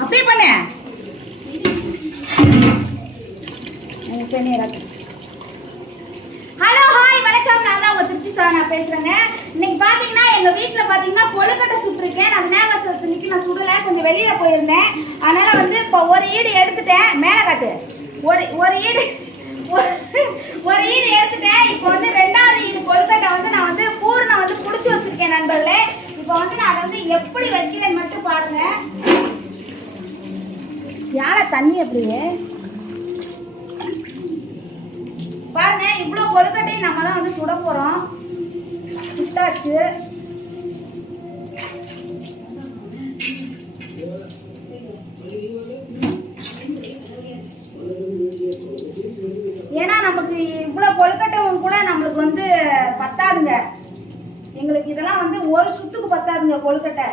அப்படியே பண்ணு. Hello hi வணக்கம். நான் தான் உங்க திருச்சி சாரா பேசுறேங்க. இன்னைக்கு பாத்தீங்கன்னா எங்க வீட்டுல பாத்தீங்கன்னா கொழுக்கட்டை சுட்டிருக்கேன் நான் விநாயகர் சதுர்த்திக்கு நான் சுடல கொஞ்சம் வெளியில போயிருந்தேன். அதனால வந்து இப்போ ஒரு ஈடு எடுத்துட்டேன். மேல காட்டு. ஒரு ஒரு ஈடு ஒரு- ஈடு எடுத்துட்டேன் இப்போ வந்து ரெண்டாவது ஈடு கொழுக்கட்டை வந்து நான் வந்து பூர்ணை வந்து புடிச்சு வச்சிருக்கேன் நண்பர்களே. இப்போ வந்து நான் அதை வந்து எப்படி வைக்கிறேன்னு மட்டும் பாருங்க. யார தண்ணி எப்படியே பாருங்க இவ்வளோ கொழுக்கட்டையும் நம்ம தான் வந்து சுட போறோம். சுட்டாச்சு. நமக்கு இவ்வளோ கொழுக்கட்டையும் கூட நம்மளுக்கு வந்து பத்தாதுங்க. எங்களுக்கு இதெல்லாம் வந்து ஒரு சுத்துக்கு பத்தாதுங்க கொழுக்கட்டை.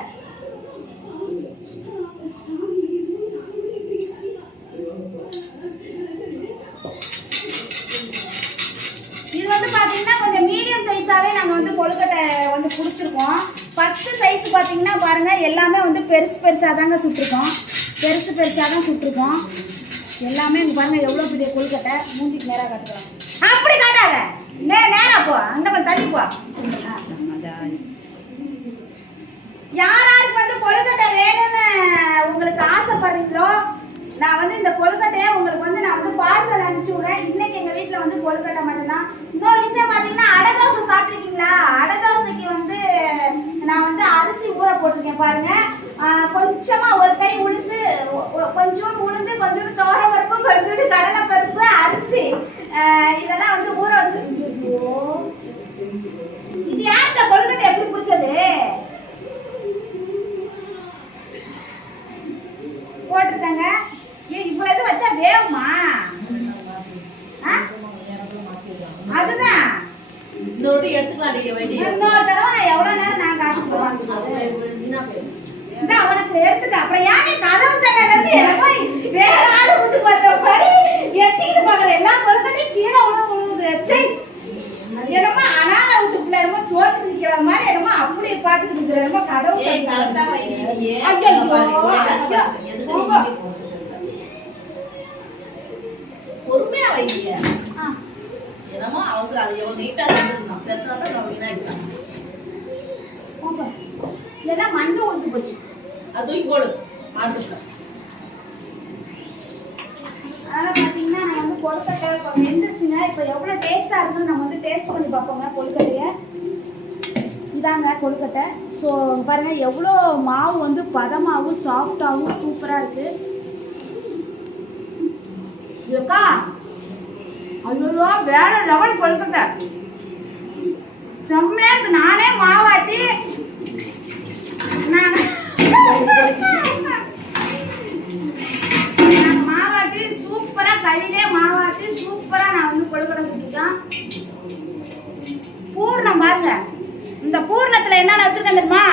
இது வந்து பாத்தீங்கன்னா கொஞ்சம் மீடியம் சைஸாகவே நாங்கள் வந்து கொழுக்கட்டை வந்து பிடிச்சிருக்கோம். ஃபர்ஸ்ட் சைஸ் பார்த்தீங்கன்னா பாருங்கள் எல்லாமே வந்து பெருசு பெருசா தாங்க சுட்டிருக்கோம் பெருசு பெருசாக தான் சுட்டிருக்கோம் எல்லாமே இங்க பாருங்க எவ்வளவு பெரிய கொழுக்கட்டை. மூஞ்சிக்கு நேரா காட்டுறோம் அப்படி காட்டாத. நே நேரா போ. அந்த கொஞ்சம் தள்ளி போ. யார் யாருக்கு வந்து கொழுக்கட்டை வேணும்னு உங்களுக்கு ஆசைப்படுறீங்களோ நான் வந்து இந்த கொழுக்கட்டையை உங்களுக்கு வந்து நான் வந்து பார்சல் அனுப்பிச்சு விடுறேன். இன்னைக்கு எங்க வீட்டில் வந்து கொழுக்கட்டை மட்டும்தான். இன்னொரு விஷயம் பாத்தீங்கன்னா அடை தோசை சாப்பிட்டுருக்கீங்களா? அடை தோசைக்கு வந்து நான் வந்து அரிசி ஊற போட்டிருக்கேன் பாருங்க. கொஞ்சமாக கொஞ்சமா ஒரு கை உளுந்து கொஞ்சோண்டு உளுந்து கொஞ்சோண்டு தோர பருப்பு கொஞ்சோண்டு கடலை பருப்பு அரிசி ஆஹ் இதெல்லாம் வந்து ஊற வச்சு ஐயோ. இது யார்கிட்ட கொழுக்கட்டை எப்படி பிடிச்சது போட்டிருக்காங்க ஏய் இவ்வளவு இது வச்சா வேகுமா ஆ? அதுதான் இன்னொரு எடுத்துக்கலாம் நீங்க வெளியே இன்னொரு தடவை நான் எவ்வளவு நேரம் நான் காத்துட்டு போவாங்க இந்த அவனுக்கு எடுத்துக்க. அப்புறம் ஏன் நீ கதவு இருந்து வேற ஆளு விட்டு பார்த்த மாதிரி எட்டிக்கிட்டு பார்க்கற எல்லா கொழுக்கட்டையும் கீழே உழவு உழுவுது சை என்னமோ அனாதை விட்டு பிள்ளை என்னமோ சோத்து நிக்கிற மாதிரி என்னமோ அப்படி பார்த்துட்டு இருக்கிற என்னமோ கதவு? பொறுமையா ஆ. என்னமோ அவசரம் அது எவ்வளவு நீட்டா செஞ்சிருந்தோம் செத்தா நம்ம வீணாக்கிட்டோம் போங்க. இல்லைன்னா மண்ணு ஒன்று போச்சு. அது தூக்கி போடு. அதனால பார்த்தீங்கன்னா நான் வந்து கொழுக்கட்டை இப்போ வெந்துருச்சுங்க. இப்போ எவ்வளோ டேஸ்ட்டாக இருக்குன்னு நம்ம வந்து டேஸ்ட் பண்ணி பார்ப்போங்க கொழுக்கட்டையை. இதாங்க கொழுக்கட்டை. ஸோ பாருங்க எவ்வளோ மாவு வந்து பதமாகவும் சாஃப்டாகவும் சூப்பராக இருக்கு. அக்கா ஐயோ வேற லெவல் கொழுக்கட்டை செம்மையா இருக்கு. நானே மாவாட்டி. நான் மாவாட்டி சூப்பரா கையிலே மாவாட்டி சூப்பரா நான் வந்து கொழுக்கட்டை சுட்டிருக்கேன் பூர்ணம் பாருங்க. இந்த பூர்ணத்துல என்னென்ன வச்சிருக்கேன் தெரியுமா?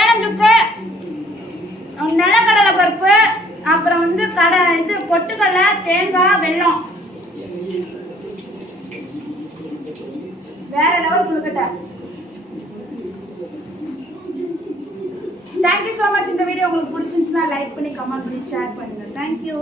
ஏலஞ்சுக்கு நிலக்கடலை பருப்பு அப்புறம் வந்து கடை இது பொட்டுக்கடலை தேங்காய் வெல்லம். வேற லெவல் கொழுக்கட்டை தேங்க்யூ ஸோ மச் இந்த வீடியோ உங்களுக்கு பிடிச்சிருந்துச்சுன்னா லைக் பண்ணி கமெண்ட் பண்ணி ஷேர் பண்ணுங்க. தேங்க்யூ